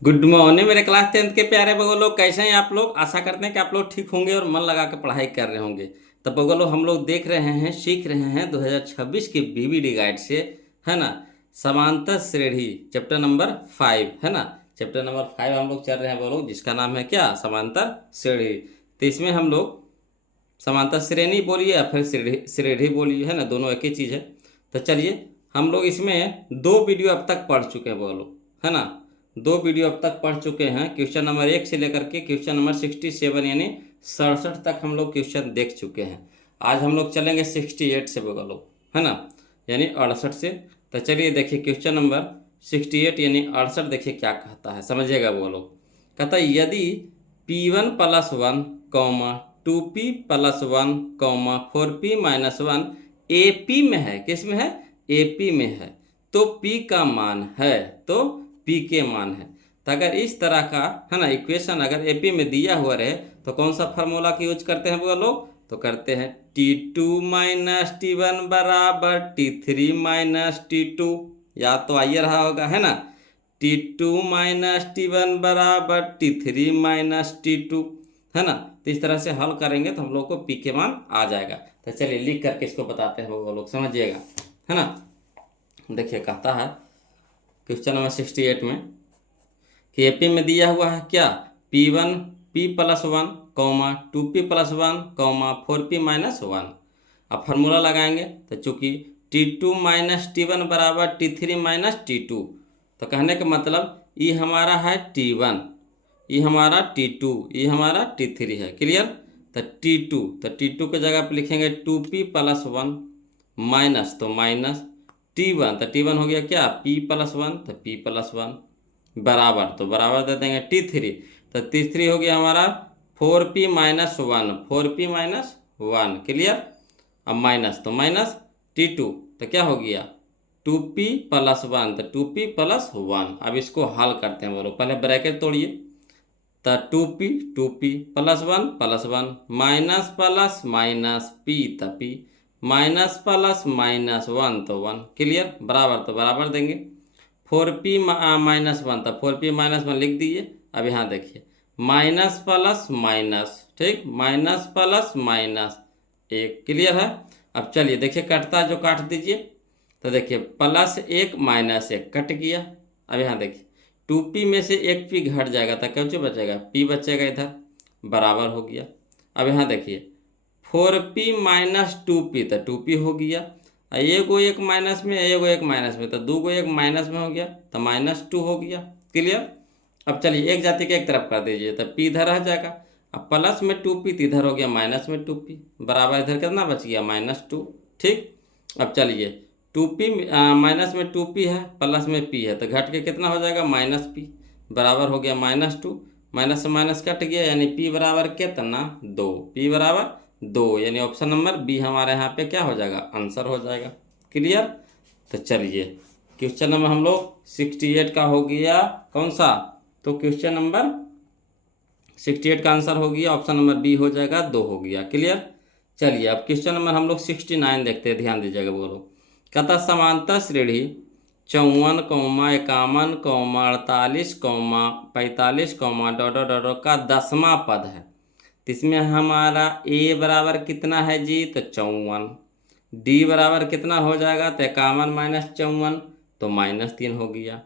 Good morning मेरे class 10th के प्यारे बगो लोग, कैसे हैं आप लोग। आशा करते हैं कि आप लोग ठीक होंगे और मन लगा के पढ़ाई कर रहे होंगे। तो बगो लोग हम लोग देख रहे हैं, सीख रहे हैं 2026 की बीबीडी गाइड से, है ना। समांतर श्रेणी चैप्टर नंबर 5, है ना। चैप्टर नंबर 5 हम लोग चल रहे हैं बगो लोग, जिसका नाम है क्या, समांतर श्रेणी। तो इसमें हम लोग समांतर श्रेणी बोलिए या फिर श्रेणी बोलिए, है ना, दोनों एक ही चीज़ है। तो चलिए, हम लोग इसमें 2 वीडियो अब तक पढ़ चुके हैं वो लोग, है ना। 2 वीडियो अब तक पढ़ चुके हैं। क्वेश्चन नंबर 1 से लेकर के क्वेश्चन नंबर 67 यानी 67 तक हम लोग क्वेश्चन देख चुके हैं। आज हम लोग चलेंगे 68 से वो लोग, है ना, यानी 68 से। तो चलिए देखिए, क्वेश्चन नंबर 68 यानी 68 देखिए क्या कहता है, समझिएगा वो लोग। कहता है यदि P1+1, 2P+1, 4P-1 AP में है, किस में है, AP में है, तो P का मान है, तो P के मान है। तो अगर इस तरह का, है ना, इक्वेशन अगर AP में दिया हुआ रहे तो कौन सा फार्मूला का यूज करते हैं वो लोग, तो करते हैं T2 - T1 बराबर T3 - T2। याद तो आइए रहा होगा, है ना। T2 - T1 बराबर T3 - T2, है ना। तो इस तरह से हल करेंगे तो हम लोग को P के मान आ जाएगा। तो चलिए लिख करके इसको बताते हैं वो लोग, समझिएगा, है ना। देखिए कहता है क्वेश्चन नंबर 68 में कि एपी में दिया हुआ है क्या, P1P+1, 2P+1, 4P-1। अब फार्मूला लगाएंगे तो चूंकि T2 - T1 बराबर T3 - T2, तो कहने का मतलब ये हमारा है T1, ये हमारा T2, ये हमारा T3 है। क्लियर। तो T2 के जगह पर लिखेंगे 2P+1 माइनस, तो माइनस T1, तो T1 हो गया क्या, P+1, तो P+1 बराबर, तो बराबर दे देंगे T3, तो T3 हो गया हमारा 4P-1, 4P-1। क्लियर। अब माइनस, तो माइनस T2, तो क्या हो गया 2P+1, तो 2P+1। अब इसको हल करते हैं बोलो, पहले ब्रैकेट तोड़िए। तो 2P+1+1 minus plus minus P, तो P माइनस प्लस माइनस 1, तो 1। क्लियर। बराबर, तो बराबर देंगे 4P-1, तो 4P-1 लिख दीजिए। अब यहाँ देखिए माइनस प्लस माइनस, ठीक, माइनस प्लस माइनस 1। क्लियर है। अब चलिए देखिए कटता जो काट दीजिए। तो देखिए +1 -1 कट गया। अब यहाँ देखिए 2P में से 1P घट जाएगा तो क्या बचेगा, P बचेगा इधर, बराबर हो गया। अब यहाँ देखिए 4P - 2P, तो 2P हो गया। एगो एक माइनस में, एगो एक माइनस में, तो 2 एक माइनस में हो गया, तो -2 हो गया। क्लियर। अब चलिए एक जाति के एक तरफ कर दीजिए, तो P इधर रह जाएगा। अब प्लस में 2P, तो इधर हो गया माइनस में 2P, बराबर इधर कितना बच गया, -2। ठीक। अब चलिए 2P माइनस में 2P है, प्लस में P है, तो घट के कितना हो जाएगा, -P, बराबर हो गया -2। माइनस से माइनस कट गया, यानी P बराबर कितना, 2। P बराबर 2, यानी ऑप्शन नंबर बी हमारे यहाँ पे क्या हो जाएगा, आंसर हो जाएगा। क्लियर। तो चलिए क्वेश्चन नंबर हम लोग 68 का हो गया कौन सा, तो क्वेश्चन नंबर 68 का आंसर हो गया ऑप्शन नंबर बी, हो जाएगा 2 हो गया। क्लियर। चलिए अब क्वेश्चन नंबर हम लोग 69 देखते हैं, ध्यान दीजिएगा बोलो। कहता समांतर श्रेणी 54, 51, 48, 45, डॉट का 10वां पद है। इसमें हमारा A बराबर कितना है जी, तो 54। D बराबर कितना हो जाएगा, तो 51 - 54, तो -3 हो गया,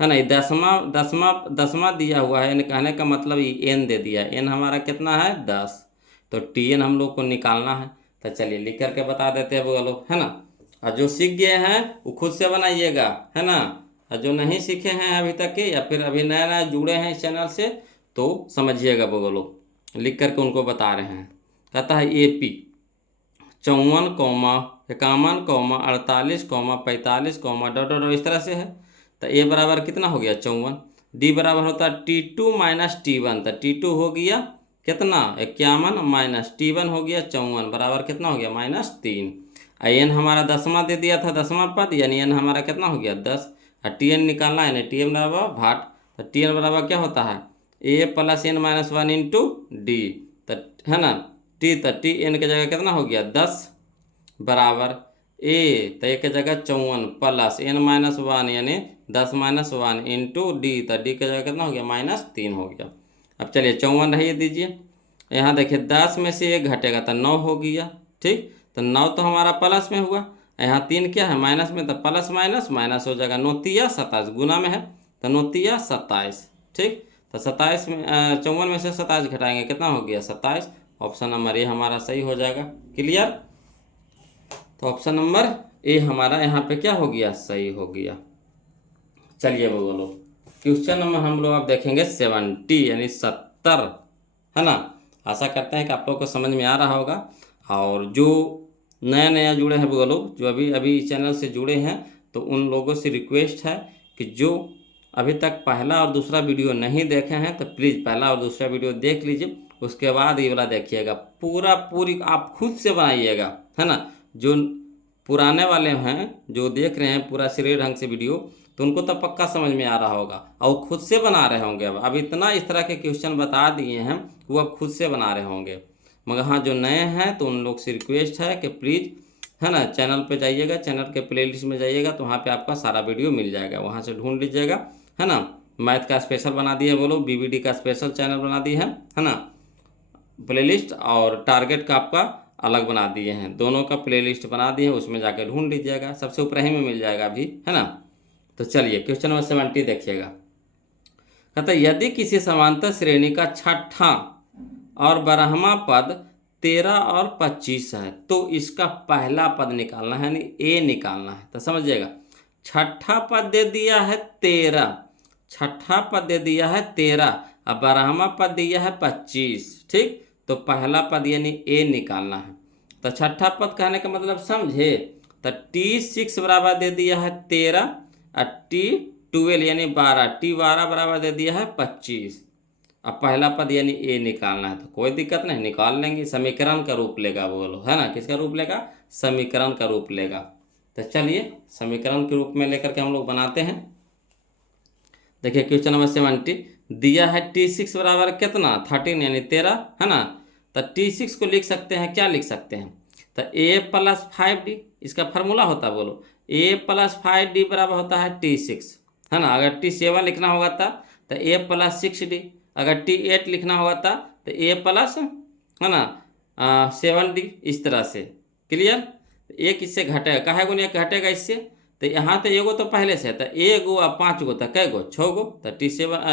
है ना। ये दसवां दिया हुआ है, यानी कहने का मतलब ये n दे दिया। n हमारा कितना है, 10, तो Tn हम लोग को निकालना है। तो चलिए लिख करके बता देते हैं वो लोग, है ना। और जो सीख गए हैं वो खुद से बनाइएगा, है ना। और जो नहीं सीखे हैं अभी तक के, या फिर अभी नया नया जुड़े हैं इस चैनल से, तो समझिएगा वो लोग, लिख करके उनको बता रहे हैं। कहता है AP 54, 51, 48, 45, डॉट इस तरह से है। तो A बराबर कितना हो गया, 54। D बराबर होता है T2 - T1, तो T2 हो गया कितना, 51, T1 हो गया 54, बराबर कितना हो गया, -3। n हमारा 10वां दे दिया था, 10वां पद, यानी n हमारा कितना हो गया, 10। और Tn निकालना है, Tn बराबर भाट, तो Tn बराबर क्या होता है, A + n - 1 इंटू D, तो है ना। T, तो Tn की जगह कितना हो गया, 10, बराबर ए तो ए के जगह 54 प्लस n-1 यानी 10-1 इंटू डी, तो डी के जगह कितना हो गया -3 हो गया। अब चलिए 54 रहिए दीजिए, यहाँ देखिए 10 में से 1 घटेगा तो 9 हो गया। ठीक, तो 9 तो हमारा प्लस में हुआ, यहाँ 3 क्या है माइनस में, तो प्लस माइनस माइनस हो जाएगा। 9 तिया 27 गुना में है तो 9 तिया 27। ठीक, तो 27 में 54 में से 27 घटाएंगे कितना हो गया 27। ऑप्शन नंबर ए हमारा सही हो जाएगा। क्लियर, तो ऑप्शन नंबर ए हमारा यहाँ पे क्या हो गया सही हो गया। चलिए बोलो क्वेश्चन नंबर हम लोग आप देखेंगे 70 यानी 70, है ना। आशा करते हैं कि आप लोग को समझ में आ रहा होगा। और जो नया नया जुड़े हैं वो लोग जो अभी अभी चैनल से जुड़े हैं, तो उन लोगों से रिक्वेस्ट है कि जो अभी तक पहला और दूसरा वीडियो नहीं देखे हैं तो प्लीज़ पहला और दूसरा वीडियो देख लीजिए, उसके बाद ये वाला देखिएगा। पूरी आप खुद से बनाइएगा, है ना। जो पुराने वाले हैं जो देख रहे हैं पूरा श्रेय ढंग से वीडियो, तो उनको तो पक्का समझ में आ रहा होगा और वो खुद से बना रहे होंगे। अब इतना इस तरह के क्वेश्चन बता दिए हैं, वो अब खुद से बना रहे होंगे। मगर हाँ, जो नए हैं तो उन लोग से रिक्वेस्ट है कि प्लीज़, है ना, चैनल पे जाइएगा, चैनल के प्लेलिस्ट में जाइएगा तो वहाँ पे आपका सारा वीडियो मिल जाएगा, वहाँ से ढूंढ लीजिएगा, है ना। मैथ का स्पेशल बना दिए वो लोग, बीबीडी का स्पेशल चैनल बना दिए हैं, है ना, प्लेलिस्ट, और टारगेट का आपका अलग बना दिए हैं। दोनों का प्लेलिस्ट बना दिए हैं, उसमें जाकर ढूंढ लीजिएगा, सबसे ऊपर ही में मिल जाएगा अभी, है ना। तो चलिए क्वेश्चन नंबर 70 देखिएगा। कहता है यदि किसी समांतर श्रेणी का छठा और 12वां पद 13 और 25 है तो इसका पहला पद निकालना है, यानी ए निकालना है। तो समझिएगा, छठा पद दे दिया है 13, छठा पद दे दिया है 13 और 12वां पद दिया है 25। ठीक, तो पहला पद यानी ए निकालना है। तो छठा पद कहने का मतलब समझे, तो T6 बराबर दे दिया है 13 और T12 यानी 12, T12 बराबर दे दिया है 25। अब पहला पद यानी ए निकालना है, तो कोई दिक्कत नहीं, निकाल लेंगे। समीकरण का रूप लेगा बोलो, है ना, किसका रूप लेगा, समीकरण का रूप लेगा। तो चलिए समीकरण के रूप में लेकर के हम लोग बनाते हैं। देखिए क्वेश्चन नंबर 70 दिया है T6 बराबर कितना 13 यानी 13, है ना। तो T6 को लिख सकते हैं, क्या लिख सकते हैं, तो a + 5d इसका फार्मूला होता है बोलो, a + 5d बराबर होता है T6, है ना। अगर T7 लिखना होगा तो a + 6d, अगर T8 लिखना होगा तो a प्लस, है ना, 7d, इस तरह से। क्लियर, एक इससे घटेगा, काहे गुना एक घटेगा इससे, तो यहाँ तो एगो तो पहले से है, तो एगो और 5 गो तो कै गो 6 गो, तो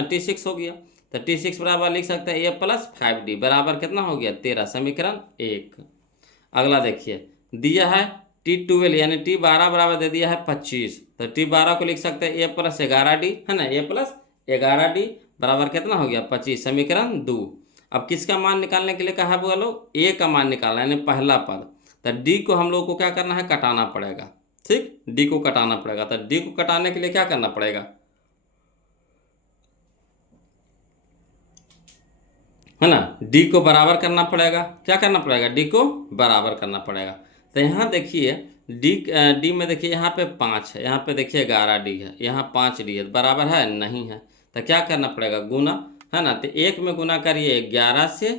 T6 हो गया। तो T6 बराबर लिख सकते हैं a + 5d बराबर कितना हो गया 13, समीकरण 1। अगला देखिए दिया है T12 यानी T12 बराबर दे दिया है 25, तो T12 को लिख सकते हैं a + 11d, है ना, a + 11d बराबर कितना हो गया 25, समीकरण 2। अब किसका मान निकालने के लिए कहा बोलो, a का मान निकालना है, यानी पहला पद। तो d को हम लोग को क्या करना है, कटाना पड़ेगा। ठीक, डी को कटाना पड़ेगा। तो डी को कटाने के लिए क्या करना पड़ेगा, है ना, डी को बराबर करना पड़ेगा। क्या करना पड़ेगा, डी को बराबर करना पड़ेगा। तो यहाँ देखिए डी में देखिए यहाँ पे 5 है, यहाँ पे देखिए 11d है, यहाँ 5d है, बराबर है नहीं है। तो क्या करना पड़ेगा, गुना, है ना। तो 1 में गुना करिए 11 से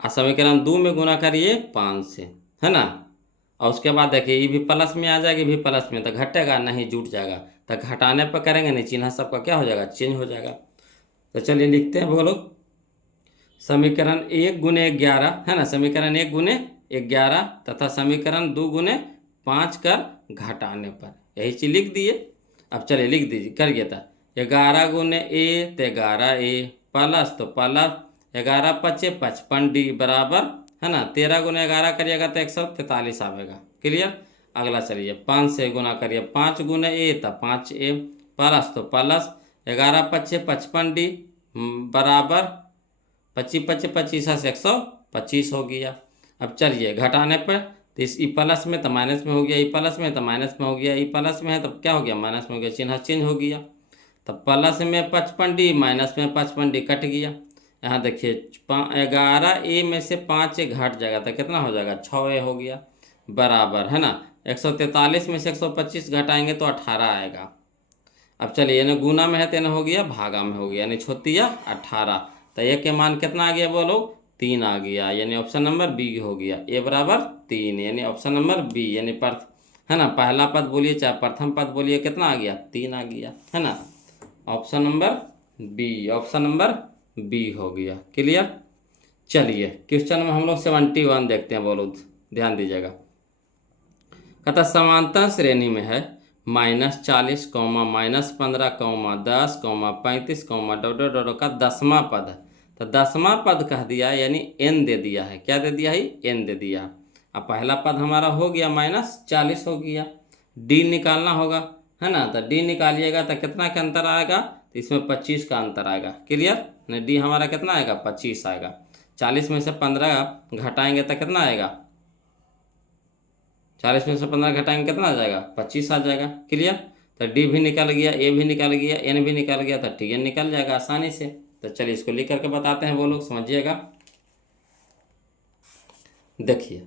और समीकरण 2 में गुना करिए 5 से, है ना। और उसके बाद देखिए ये भी प्लस में आ जाएगी, भी प्लस में, तो घटेगा नहीं, जुट जाएगा। तो घटाने पर करेंगे नहीं, चिन्ह सबका क्या हो जाएगा, चेंज हो जाएगा। तो चलिए लिखते हैं बोलो, समीकरण 1 × 11, है ना, समीकरण 1 × 11 तथा समीकरण 2 × 5 कर घटाने पर, यही चीज लिख दिए। अब चलिए लिख दीजिए, करिए था 11 × a तो 11a प्लस, तो प्लस 11 × 5 = 55d बराबर, है ना, 13 × 11 करिएगा तो 143 आएगा। क्लियर, अगला चलिए 5 से गुना करिए, 5 × a तो 5a प्लस, तो प्लस 11 × 5 = 55d बराबर 25 × 25 से 125 हो गया। अब चलिए घटाने पर, तो इस ई प्लस में तो माइनस में हो गया, ई प्लस में तो माइनस में हो गया, ई प्लस में है तो क्या हो गया, माइनस में हो गया, चिन्ह चेंज हो गया। तो प्लस में 55d माइनस में 55d कट गया। यहाँ देखिए 11a में से 5a घट जाएगा तो कितना हो जाएगा, 6a हो गया बराबर, है ना। 143 में से 125 घटाएंगे तो 18 आएगा। अब चलिए यानी गुना में है तो हो गया, भागा में हो गया, यानी 6 × 18। तो ए के मान कितना आ गया बोलो, 3 आ गया, यानी ऑप्शन नंबर बी हो गया। ए बराबर 3 यानी ऑप्शन नंबर बी, यानी है ना, पहला पद बोलिए चाहे प्रथम पद बोलिए, कितना आ गया, 3 आ गया, है ना। Option number B, option number B हो गया। क्लियर। चलिए क्वेश्चन में हम लोग 71 देखते हैं, बोलो ध्यान दीजिएगा। कहता समांतर श्रेणी में है -40, -15, -10, -35, डॉट का 10वां पद है। तो 10वां पद कह दिया, यानी n दे दिया है। क्या दे दिया है, n दे दिया। अब पहला पद हमारा हो गया -40 हो गया, d निकालना होगा, है ना। तो d निकालिएगा तो कितना का अंतर आएगा, तो इसमें 25 का अंतर आएगा। क्लियर। नहीं, d हमारा कितना आएगा, 25 आएगा। 40 में से 15 घटाएंगे तो कितना आएगा, 40 में से 15 घटाएंगे कितना आ जाएगा, 25 आ जाएगा। क्लियर। तो डी भी निकल गया, ए भी निकल गया, एन भी निकल गया, तो टी एन निकल जाएगा आसानी से। तो चलिए इसको लिख करके बताते हैं, वो लोग समझिएगा। देखिए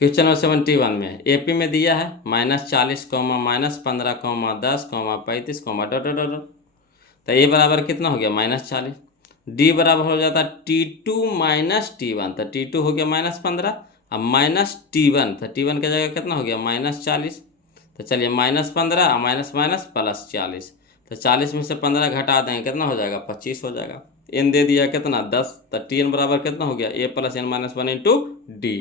क्वेश्चन नंबर 71 में है, एपी में दिया है -40, -15, -10, -35, डॉट। तो ए बराबर कितना हो गया, -40। डी बराबर हो जाता T2 - T1, तो T2 हो गया -15, अब -T1, तो T1 की जगह कितना हो गया, -40। तो चलिए -15 माइनस माइनस प्लस 40, तो 40 में से 15 घटा देंगे कितना हो जाएगा, 25 हो जाएगा। एन दे दिया कितना, 10, तो टी एन बराबर कितना हो गया, a + n - 1 इंटू डी।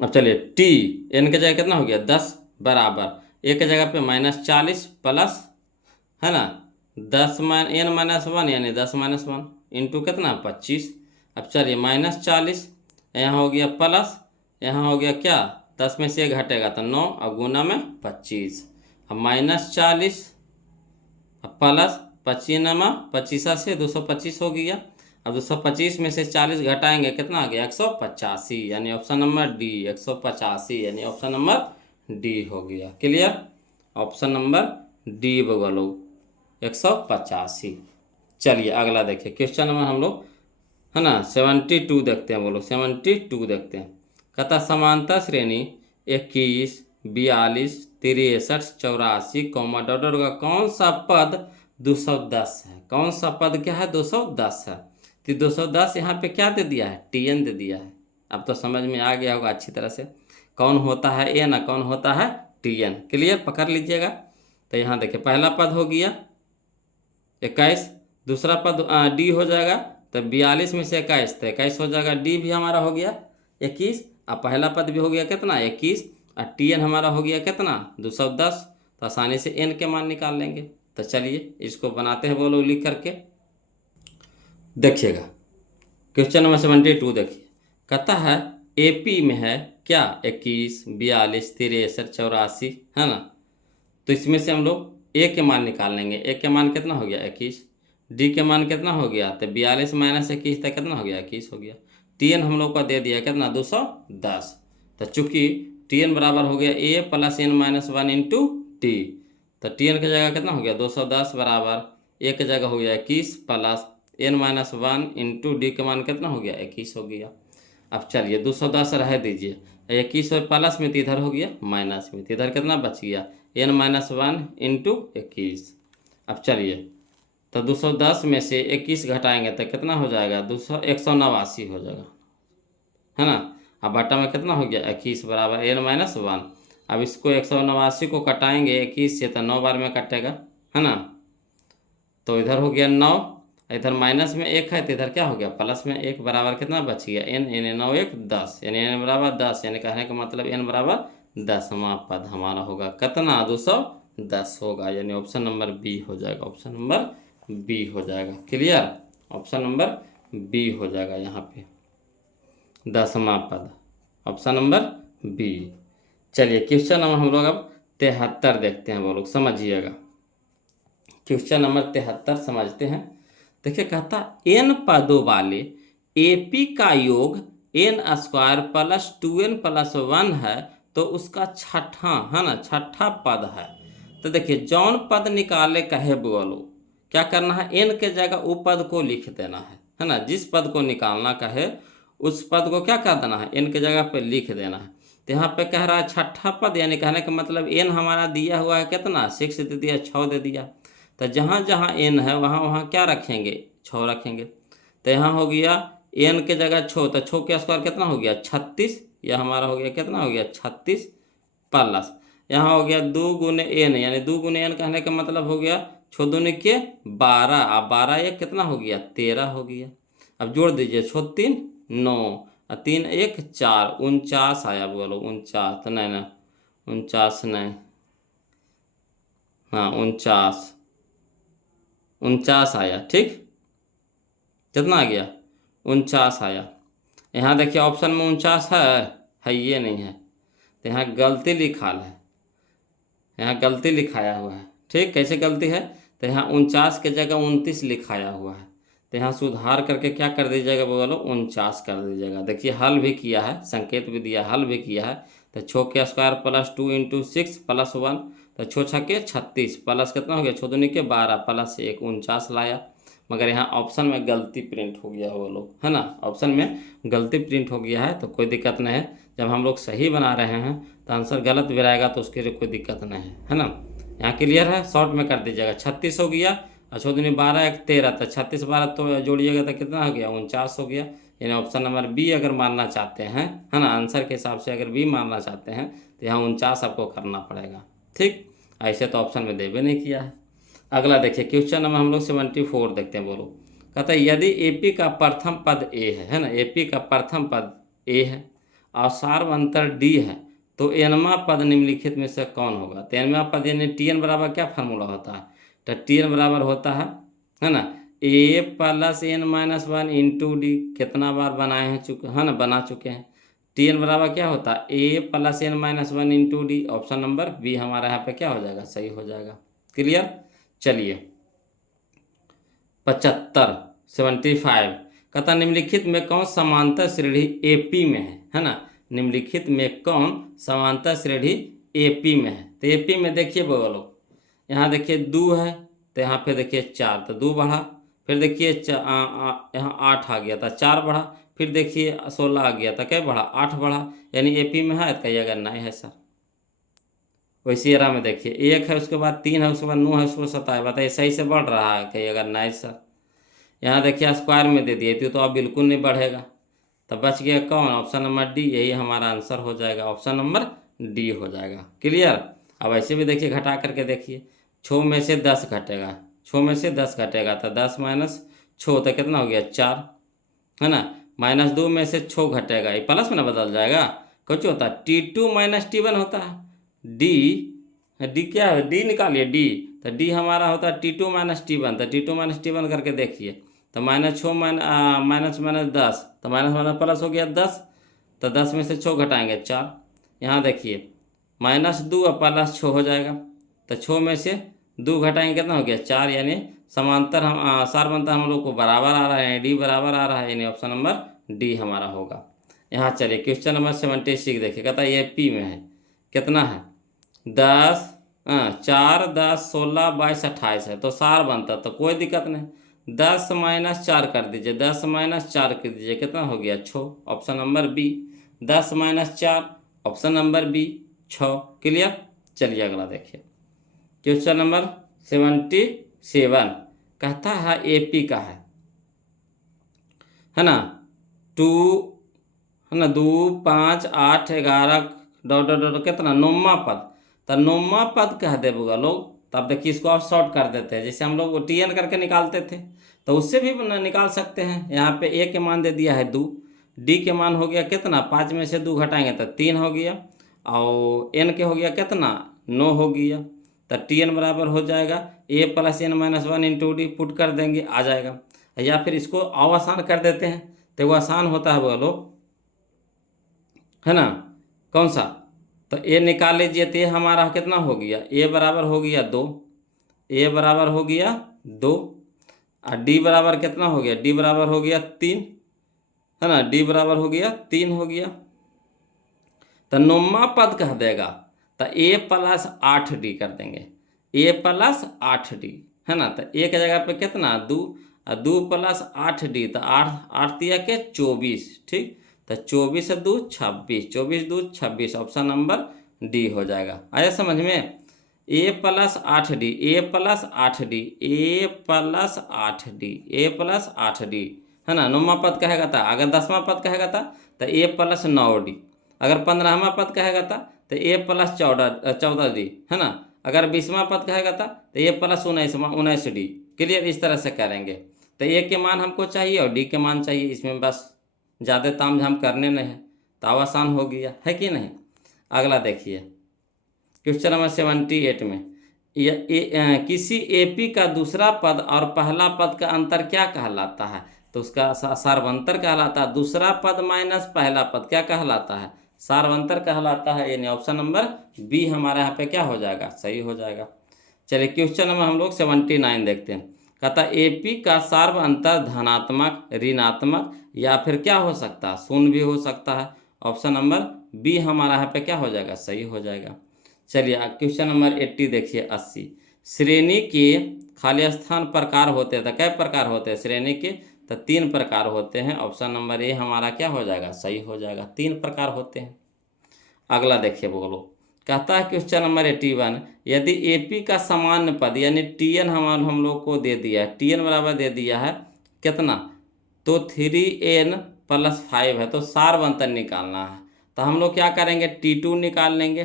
अब चलिए टी एन की जगह कितना हो गया, 10 बराबर ए की जगह पे -40 प्लस, है ना, 10 n - 1 यानी 10 - 1 इंटू कितना, 25। अब चलिए -40 यहाँ हो गया प्लस, यहाँ हो गया क्या, 10 में से घटेगा तो 9, और गुना में 25। अब -40 प्लस 25 से 225 हो गया। अब 225 में से 40 घटाएंगे कितना आ गया, 185, यानी ऑप्शन नंबर डी, 185 यानी ऑप्शन नंबर डी हो गया। क्लियर। ऑप्शन नंबर डी बोलो 185। चलिए अगला देखिए क्वेश्चन नंबर हम लोग, है ना, 72 देखते हैं, बोलो 72 देखते हैं। कहता समांतर श्रेणी 21, 42, 63, 84, डॉट का कौन सा पद 210 है। कौन सा पद क्या है, 210 है। तो 210 यहाँ पे क्या दे दिया है, टी एन दे दिया है। अब तो समझ में आ गया होगा अच्छी तरह से, कौन होता है ए ना, कौन होता है टी एन। क्लियर, पकड़ लीजिएगा। तो यहाँ देखिए पहला पद हो गया 21, दूसरा पद डी हो जाएगा, तो 42 में से 21, तो 21 हो जाएगा, डी भी हमारा हो गया 21, और पहला पद भी हो गया कितना, 21, और टी एन हमारा हो गया कितना, 210। तो आसानी से एन के मान निकाल लेंगे। तो चलिए इसको बनाते हैं, बोलो लिख करके देखिएगा। क्वेश्चन नंबर 72 देखिए, कहता है एपी में है क्या, 21, 42, 63, 84, है ना। तो इसमें से हम लोग ए के मान निकाल लेंगे। ए के मान कितना हो गया, 21, डी के मान कितना हो गया, तो 42 - 21 तक कितना हो गया, 21 हो गया। टी एन हम लोग को दे दिया कितना, 210। तो चूंकि टी एन बराबर हो गया ए + n - 1 इंटू टी, तो टी एन की जगह कितना हो गया, 210 बराबर ए की जगह हो गया 21 प्लस n - 1 इंटू डी के मान कितना हो गया, 21 हो गया। अब चलिए 210 रह दीजिए, 21 और प्लस में तो इधर हो गया माइनस में, तो इधर कितना बच गया, n - 1 इंटू 21। अब चलिए तो 210 में से 21 घटाएंगे तो कितना हो जाएगा, 189 हो जाएगा, है ना। अब बटा में कितना हो गया, 21 बराबर n - 1। अब इसको 189 को कटाएंगे 21 से, तो 9 बार में कटेगा, है ना। तो इधर हो गया 9, इधर माइनस में 1 है, तो इधर क्या हो गया, प्लस में 1 बराबर कितना बच गया, n 9 1 10, यानी n बराबर 10, यानी कहने का मतलब n बराबर 10वां पद हमारा होगा कितना, 210 होगा, यानी ऑप्शन नंबर बी हो जाएगा, ऑप्शन नंबर बी हो जाएगा। क्लियर, ऑप्शन नंबर बी हो जाएगा यहाँ पे 10वां पद, ऑप्शन नंबर बी। चलिए क्वेश्चन नंबर हम लोग अब 73 देखते हैं, वो लोग समझिएगा। क्वेश्चन नंबर 73 समझते हैं। देखिए कहता n पदों वाले एपी का योग n² + 2n + 1 है, तो उसका छठा, है ना, छठा पद है। तो देखिए जौन पद निकाले कहे बोलो, क्या करना है, n के जगह वो पद को लिख देना है ना। जिस पद को निकालना कहे उस पद को क्या कर देना है, n के जगह पे लिख देना है। तो यहाँ पे कह रहा है छठा पद, यानी कहने का मतलब n हमारा दिया हुआ है कितना, 6 दे दिया, 6 दे दिया। तो जहाँ जहाँ n है वहाँ वहाँ क्या रखेंगे, 6 रखेंगे। तो यहाँ हो गया n के जगह 6, तो 6 के स्क्वायर कितना हो गया 36, यह हमारा हो गया कितना हो गया 36 प्लस यहाँ हो गया 2 गुने n, यानी 2 गुने n कहने का मतलब हो गया 6 दूनी के 12, अब 12 एक कितना हो गया 13 हो गया। अब जोड़ दीजिए 6 3 9 और 3 1 4, 49 आया, बोलो 49, तो नहीं ना 49 नहीं, हाँ 49 आया। ठीक, कितना आ गया 49 आया। यहाँ देखिए ऑप्शन में 49 है ये नहीं है, तो यहाँ गलती लिखा है, यहाँ गलती लिखाया हुआ है। ठीक, कैसे गलती है, तो यहाँ 49 के जगह 29 लिखाया हुआ है, तो यहाँ सुधार करके क्या कर दीजिएगा, बोलो 49 कर दीजिएगा। देखिए हल भी किया है, संकेत भी दिया, हल भी किया है। तो 6 के स्क्वायर प्लस 2 × 6 प्लस 1, तो 6 छक्के 36 प्लस कितना हो गया 6 दूनी के 12 प्लस 1 49 लाया। मगर यहाँ ऑप्शन में गलती प्रिंट हो गया, वो लोग है ना, ऑप्शन में गलती प्रिंट हो गया है, तो कोई दिक्कत नहीं है। जब हम लोग सही बना रहे हैं तो आंसर गलत भी रहेगा तो उसके लिए कोई दिक्कत नहीं है ना। यहाँ क्लियर है, शॉर्ट में कर दीजिएगा। 36 हो गया और 6 दूनी 12 1 13, तो 36 12 तो जोड़िएगा तो कितना हो गया 49 हो गया। यानी ऑप्शन नंबर बी अगर मानना चाहते हैं, है ना, आंसर के हिसाब से अगर बी मानना चाहते हैं तो यहाँ 49 आपको करना पड़ेगा। ठीक, ऐसे तो ऑप्शन में देवे नहीं किया है। अगला देखिए क्वेश्चन नंबर हम लोग 74 देखते हैं। बोलो, कहता है यदि एपी का प्रथम पद ए है ना, एपी का प्रथम पद ए है और सार्वंतर डी है, तो एनवा पद निम्नलिखित में से कौन होगा। तो एनवा पद यानी टी एन बराबर क्या फार्मूला होता है, तो टी एन बराबर होता है ना, a plus n minus 1 into d. कितना बार बनाए हैं चुके है ना, बना चुके हैं। टी एन बराबर क्या होता है a plus n minus 1 into d. Option number b हमारा यहाँ पे क्या हो जाएगा, सही हो जाएगा। क्लियर, चलिए 75 कहता निम्नलिखित में कौन समांतर श्रेणी एपी में है ना, निम्नलिखित में कौन समांतर श्रेणी एपी में है। तो एपी में देखिए बोलो, यहाँ देखिए 2 है, तो यहाँ पे देखिए 4, तो 2 बढ़ा, फिर देखिए यहाँ 8 आ गया था 4 बढ़ा, फिर देखिए 16 आ गया था क्या बढ़ा 8 बढ़ा, यानी एपी में है। कहिएगा नहीं है सर। वैसे एरा में देखिए 1 है, उसके बाद 3 है, उसके बाद 9 है, उसको 7 है, बताइए सही से बढ़ रहा है। कहिएगा नहीं सर। यहाँ देखिए स्क्वायर में दे दिए तो अब बिल्कुल नहीं बढ़ेगा, तो बच गया कौन, ऑप्शन नंबर डी, यही हमारा आंसर हो जाएगा, ऑप्शन नंबर डी हो जाएगा। क्लियर। अब ऐसे भी देखिए घटा करके देखिए, 6 में से 10 घटेगा, 6 में से 10 घटेगा तो 10 माइनस 6 तो कितना हो गया 4, है ना। -2 में से 6 घटेगा, ये प्लस में ना बदल जाएगा। कुछ होता है T2 माइनस T1 होता है, डी क्या है, डी निकालिए डी, तो डी हमारा होता है T2 माइनस T1, तो T2 माइनस T1 करके देखिए, तो -6 माइनस 10, तो माइनस माइनस प्लस हो गया 10, तो 10 में से 6 घटाएंगे 4। यहाँ देखिए -2 और +6 हो जाएगा, तो 6 में से 2 घटाएंगे कितना हो गया 4, यानी समांतर हम सार्वंतर हम लोग को बराबर आ रहा है, डी बराबर आ रहा है, यानी ऑप्शन नंबर डी हमारा होगा। यहाँ चलिए क्वेश्चन नंबर 76 देखिए, कहता है ये पी में है, कितना है 10 4 10 16 22 28 है, तो सार बनता, तो कोई दिक्कत नहीं। 10 - 4 कर दीजिए, 10 - 4 कर दीजिए, कितना हो गया 6, option number B. 10 - 4 option number B 6। Clear. चलिए अगला देखिए क्वेश्चन नंबर 77 कहता है एपी का है ना 2 है ना 2 5 8 11 डॉट डॉट डॉट कितना 9वां पद, तो 9वां पद कह देगा लोग। तो अब देखिए इसको आप शॉर्ट कर देते हैं, जैसे हम लोग वो TN करके निकालते थे तो उससे भी निकाल सकते हैं। यहाँ पे ए के मान दे दिया है 2, डी के मान हो गया कितना 5 में से 2 घटाएंगे तो 3 हो गया, और एन के हो गया कितना 9 हो गया, तो TN बराबर हो जाएगा a + n - 1 into D, put कर देंगे आ जाएगा। या फिर इसको और आसान कर देते हैं, तो वो आसान होता है बोलो, है ना, कौन सा, तो ए निकाल लीजिए, तो ये हमारा कितना हो गया a बराबर हो गया 2, a बराबर हो गया 2, और डी बराबर कितना हो गया, डी बराबर हो गया 3, है ना, डी बराबर हो गया 3 हो गया। तो 9वां पद कह देगा तो a + 8d कर देंगे, a + 8d, है ना। तो ए के जगह पे कितना 2, और 2 + 8d, तो 8 8 दिया के 24, ठीक, तो 24 से 2 26, 24 2 26, ऑप्शन नंबर डी हो जाएगा। आया समझ में। ए प्लस 8d, ए प्लस 8d, ए प्लस 8d, ए प्लस 8d, है ना। 9वां पद कहेगा था। अगर 10वां पद कहेगा था तो ए प्लस 9d। अगर 15वां पद कहेगा था तो ए प्लस 14d, है ना। अगर 20वां पद कहेगा था तो ए प्लस 19d। क्लियर, इस तरह से करेंगे। तो ए के मान हमको चाहिए और डी के मान चाहिए। इसमें बस ज़्यादा तामझाम करने नहीं है, तो आसान हो गया, है कि नहीं। अगला देखिए क्वेश्चन नंबर 78 में किसी एपी का दूसरा पद और पहला पद का अंतर क्या कहलाता है। तो उसका सार्वंतर कहलाता है। दूसरा पद माइनस पहला पद क्या कहलाता है, सार्वंतर कहलाता है। यानी ऑप्शन नंबर बी हमारे यहाँ पे क्या हो जाएगा, सही हो जाएगा। चलिए क्वेश्चन नंबर हम लोग 79 देखते हैं। कहता एपी का सार्वंतर धनात्मक, ऋणात्मक या फिर क्या हो सकता है, शून्य भी हो सकता है। ऑप्शन नंबर बी हमारा यहाँ पे क्या हो जाएगा, सही हो जाएगा। चलिए क्वेश्चन नंबर 80 देखिए 80। श्रेणी के खाली स्थान प्रकार होते हैं, तो कै प्रकार होते हैं श्रेणी के, तो 3 प्रकार होते हैं। ऑप्शन नंबर ए हमारा क्या हो जाएगा, सही हो जाएगा। 3 प्रकार होते हैं। अगला देखिए बोलो, कहता है क्वेश्चन नंबर 81, यदि एपी का सामान्य पद यानी टीएन हम लोग को दे दिया है, टीएन बराबर दे दिया है कितना, तो 3n + 5 है, तो सार्वंतर निकालना है। तो हम लोग क्या करेंगे, T2 निकाल लेंगे।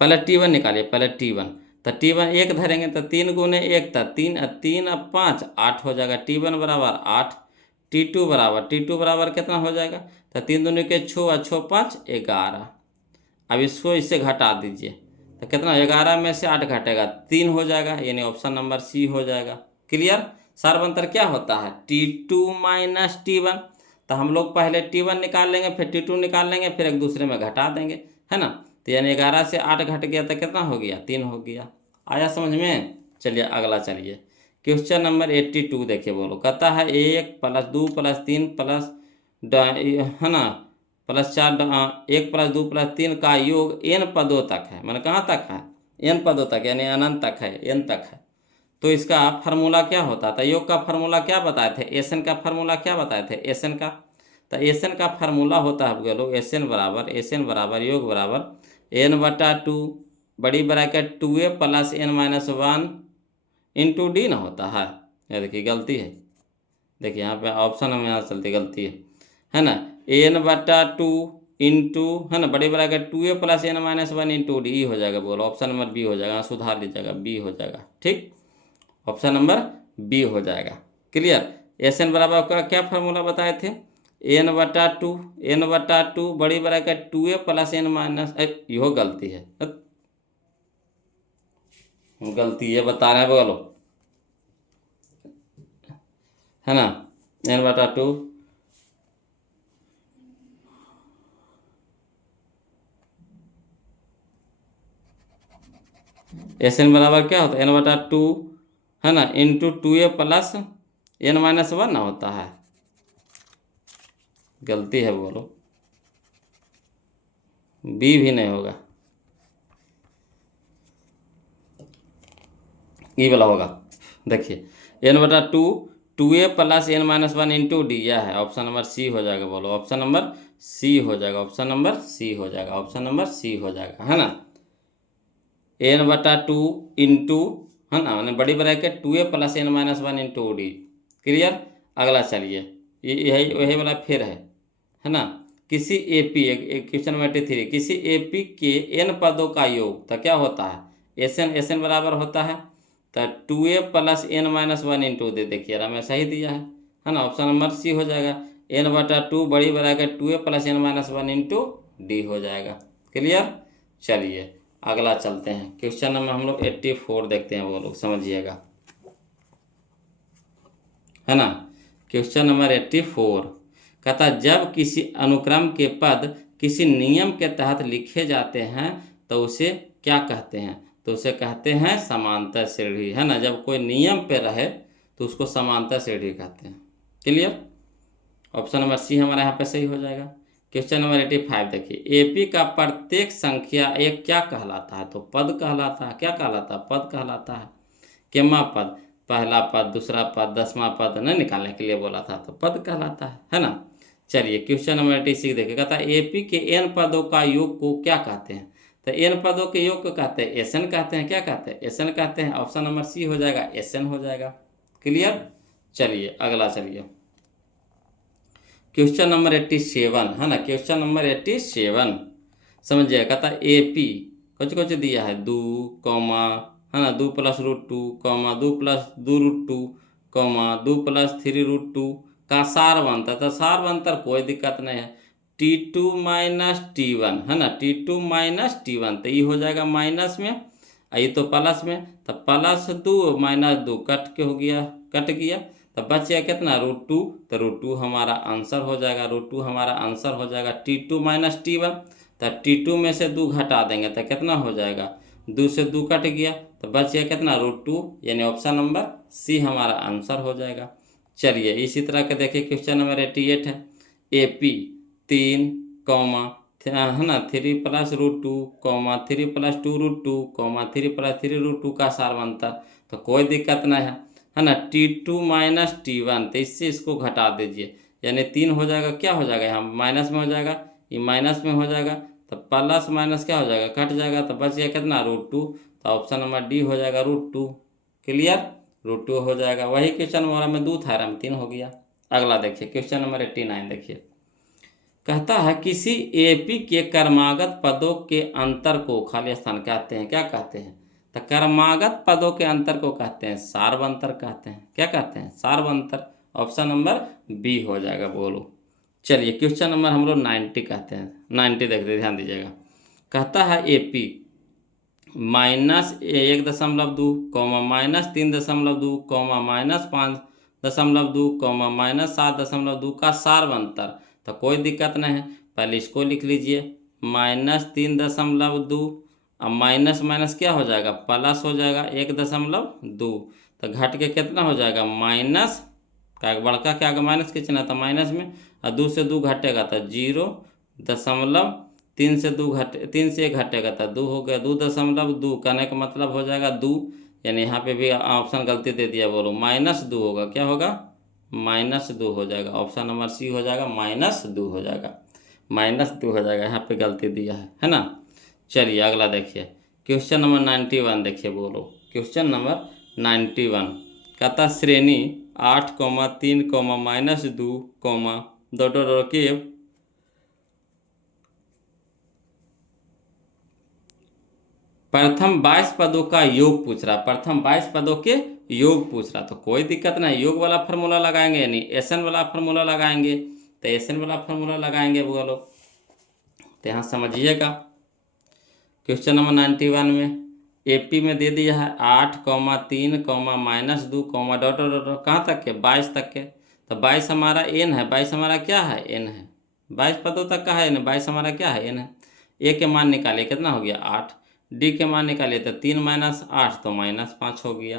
पहले T1 निकालिए, पहले T1। तो T1 1 धरेंगे तो 3 गुने 1 था 3, 3 अब 5 8 हो जाएगा। T1 बराबर 8। T2 बराबर कितना हो जाएगा, तो 3 दूनी के 6 और 6 5 11। अब इसको इससे घटा दीजिए तो कितना, 11 में से 8 घटेगा 3 हो जाएगा। यानी ऑप्शन नंबर सी हो जाएगा। क्लियर। सार्वंतर क्या होता है, T2 माइनस T1। तो हम लोग पहले T1 निकाल लेंगे, फिर T2 निकाल लेंगे, फिर एक दूसरे में घटा देंगे, है ना। तो यानी 11 से 8 घट गया तो कितना हो गया, 3 हो गया। आया समझ में। चलिए अगला चलिए क्वेश्चन नंबर 82 देखिए बोलो, कहता है 1 + 2 + 3 प्लस है ना +4 1 + 2 + 3 का योग n पदों तक है। मैंने कहाँ तक है, n पदों तक, यानी अनंत तक है, n तक है। तो इसका फार्मूला क्या होता था, योग का फार्मूला क्या बताए थे, एस एन का फार्मूला क्या बताए थे, एस एन का। तो एस एन का फार्मूला होता है बोलो, एस एन बराबर योग बराबर n/2 बड़ी ब्रैकेट 2a + n - 1 × d ना होता है। ये देखिए गलती है, देखिए यहाँ पे ऑप्शन हमें यहाँ चलती गलती है ना। n/2 इंटू, है ना, बड़ी ब्रैकेट 2a + n - 1 × d हो जाएगा। बोलो ऑप्शन नंबर बी हो जाएगा, सुधार लीजिएगा, बी हो जाएगा। ठीक, ऑप्शन नंबर बी हो जाएगा। क्लियर। एस एन बराबर का क्या फार्मूला बताए थे, n/2 बड़ी ब्रैकेट 2a + n - यह गलती है, गलती है बता रहे हैं बोलो, है ना। n/2 एस एन बराबर क्या होता है, n/2, है ना, इंटू 2a + n - 1 ना होता है। गलती है बोलो, बी भी नहीं होगा, ई वाला होगा। देखिए n/2 2a + n - 1 × d यह है। ऑप्शन नंबर सी हो जाएगा। बोलो ऑप्शन नंबर सी हो जाएगा, ऑप्शन नंबर सी हो जाएगा, ऑप्शन नंबर सी हो जाएगा, है ना। n/2 इंटू, है ना, मैंने बड़ी bracket 2a + n - 1 × d। Clear. अगला चलिए यही वाला फिर है ना। किसी एपी, एक क्वेश्चन नंबर 83, किसी एपी के n पदों का योग तो क्या होता है, एस एन बराबर होता है तो 2a + n - 1 × दे, देखिए हमें सही दिया है ना। ऑप्शन नंबर सी हो जाएगा। n/2 बड़ी ब्रैकेट 2a + n - 1 × d हो जाएगा। क्लियर। चलिए अगला चलते हैं, क्वेश्चन नंबर हम लोग 84 देखते हैं, वो लोग समझिएगा, है ना। क्वेश्चन नंबर 84 कहता जब किसी अनुक्रम के पद किसी नियम के तहत लिखे जाते हैं तो उसे क्या कहते हैं, तो उसे कहते हैं समांतर श्रेणी, है ना। जब कोई नियम पे रहे तो उसको समांतर श्रेणी कहते हैं। क्लियर। ऑप्शन नंबर सी हमारा यहाँ पे सही हो जाएगा। क्वेश्चन नंबर 85 देखिए, एपी का प्रत्येक संख्या एक क्या कहलाता है, तो पद कहलाता है। क्या कहलाता है, पद कहलाता है। केमा पद, पहला पद, दूसरा पद, 10वां पद न निकालने के लिए बोला था, तो पद कहलाता है ना। चलिए क्वेश्चन नंबर 86 देखिए, कहता है एपी के n पदों का योग को क्या कहते हैं, तो एन पदों के योग को कहते हैं एसएन कहते हैं। क्या कहते हैं? एसएन कहते हैं। ऑप्शन नंबर सी हो जाएगा, एसएन हो जाएगा। क्लियर? चलिए अगला चलिए, क्वेश्चन नंबर 87 है ना। क्वेश्चन नंबर 87 समझिए, कहता है एपी कुछ कुछ दिया है 2 कॉमा है ना 2 + √2 कॉमा 2 + 2 √2 कॉमा 2 + 3 √2 का सार बनता है। तो सार बनता कोई दिक्कत नहीं है, T2 - T1 है ना, T2 - T1 तो ये हो जाएगा माइनस में, ये तो प्लस में, तो +2 -2 कट के हो गया, कट गया, तो बच गया कितना √2, तो √2 हमारा आंसर हो जाएगा, √2 हमारा आंसर हो जाएगा। T2 - T1 तो T2 में से 2 घटा देंगे तो कितना हो जाएगा, 2 से 2 कट गया, तो बच गया कितना √2, यानी ऑप्शन नंबर सी हमारा आंसर हो जाएगा। चलिए इसी तरह के देखिए क्वेश्चन नंबर 88 है, AP 3 कॉमा है ना 3 + √2 कॉमा 3 + 2 √2 कॉमा 3 + 3 √2 का सार बनता, तो कोई दिक्कत नहीं है ना। T2 - T1 तो इससे इसको घटा दीजिए, यानी 3 हो जाएगा, क्या हो जाएगा यहाँ माइनस में हो जाएगा, ये माइनस में हो जाएगा, तो प्लस माइनस क्या हो जाएगा, कट जाएगा, तो बच गया कितना √2, तो ऑप्शन नंबर डी हो जाएगा √2। क्लियर? √2 हो जाएगा। वही क्वेश्चन वाला में 2 था, में 3 हो गया। अगला देखिए क्वेश्चन नंबर 89 देखिए, कहता है किसी एपी के क्रमागत पदों के अंतर को खाली स्थान कहते हैं। क्या कहते हैं? तो क्रमागत पदों के अंतर को कहते हैं सार्वंतर कहते हैं। क्या कहते हैं? सार्वंतर। ऑप्शन नंबर बी हो जाएगा। बोलो। चलिए क्वेश्चन नंबर हम लोग 90 कहते हैं, 90 देखते ध्यान दीजिएगा। कहता है एपी -1.2 कॉमा -3.2 कॉमा -5.2 कॉमा -7.2 का सार्वंतर, तो कोई दिक्कत नहीं है, पहले इसको लिख लीजिए -3.2, अब माइनस माइनस क्या हो जाएगा, प्लस हो जाएगा 1.2, तो घट के कितना हो जाएगा माइनस का बड़का क्या आगे माइनस के चिन्ह था माइनस में, और 2 से 2 घटेगा तो 0.3 से 2 घटे 3 से 1 घटेगा तो 2 हो गया, 2.2 कहने का मतलब हो जाएगा 2, यानी यहाँ पे भी ऑप्शन गलती दे दिया। बोलो -2 होगा, क्या होगा -2 हो जाएगा। ऑप्शन नंबर सी हो जाएगा -2 हो जाएगा, -2 हो जाएगा, यहाँ पे गलती दिया है ना। चलिए अगला देखिए क्वेश्चन नंबर 91 देखिए। बोलो क्वेश्चन नंबर 91 कहता श्रेणी 8,3, -2, के प्रथम 22 पदों का योग पूछ रहा, प्रथम 22 पदों के योग पूछ रहा, तो कोई दिक्कत नहीं, योग वाला फार्मूला लगाएंगे, यानी एसएन वाला फार्मूला लगाएंगे, तो एसएन वाला फार्मूला लगाएंगे। बोलो तो यहाँ समझिएगा क्वेश्चन नंबर 91 में एपी में दे दिया है 8,3, -2, कहाँ तक के 22 तक के, तो 22 हमारा एन है, 22 हमारा क्या है एन है, 22 पदों तक का है, 22 हमारा क्या है एन है। ए के मान निकालिए कितना हो गया 8, डी के मान निकालिए तो 3 - 8 तो -5 हो गया।